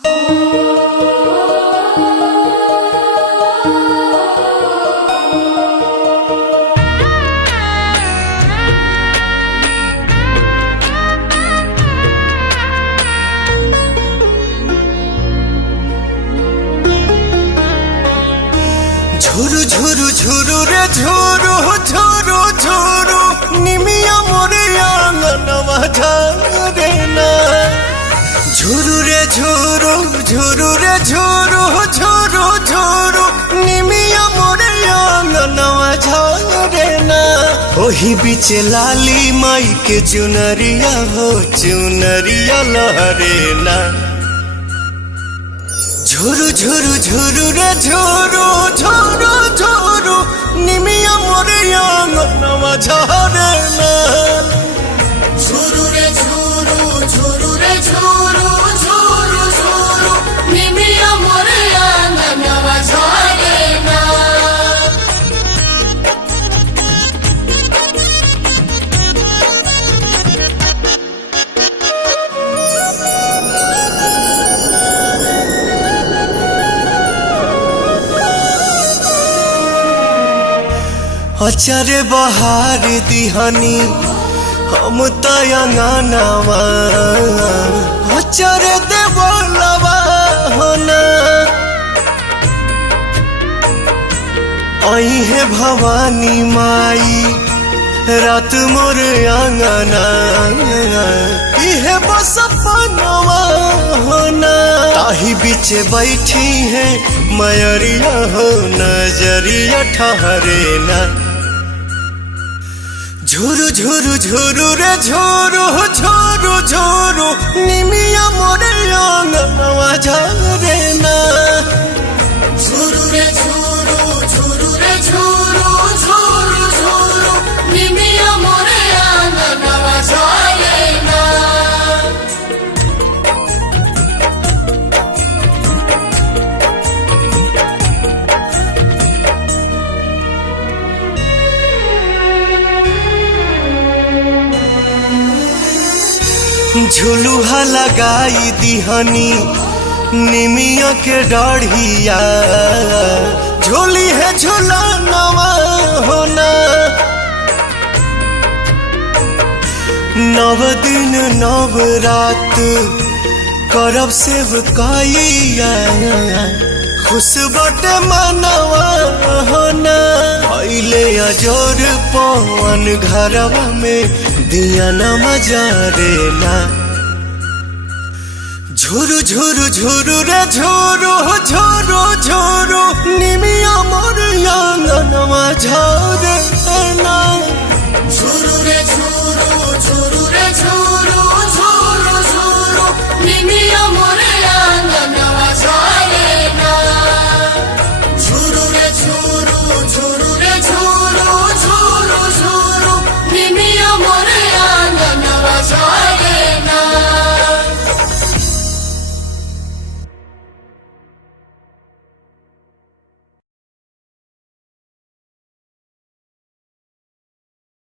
ঝুরু ঝুরু ঝুরু রে ঝুরু ঝুরু ঝুরু নিমিয়া মোরে আঙ্গনवा ঝরে না। ঝুরু রে ঝুরু ঝুরু রে ঝুরু ঝুরু ঝুরু নিমিয়া মোরে আঙ্গনवा ঝরে না। ओही बीचे लाली माई के चुनरिया हो चुनरिया लहरे ना। झुरु झुरु झुरु रे झुरु झुरु झुरु निमिया मोरे आंगनवा झरे ना। झुरु रे झुरु झुरु रे झुरु झुरु झुरु निमिया मोरे आंगनवा झरे ना। अचारे बहार दिहानी हम तयंगनवा अचारे देवलवा होना। आई है भवानी माई रात मोर आंगना इहे बस पनवा होना। ताही बीचे बैठी है मयरिया हो नजरिया ठहरे ना। झुरु झुरु झुरु रे झुरु झुरु झुरु निमिया मोरे आंगनवा झरे ना। झुरु रे झुरु झुरु रे झुरु झुरु झुरु निमिया मोरे आंगनवा झरे ना। झुलुहा लगाई दिहनी निमिया के डाढ़िया झोली है झुलनवा होना। नव दिन नव रात करब सेवकाइया खुश बटे मनवा होना। भइले अजोर पवन घरवा में दिया न मजारे ना। झुरु झुरु झुरु रे झुरु झुरु झुरु निमिया मोर आंगनवा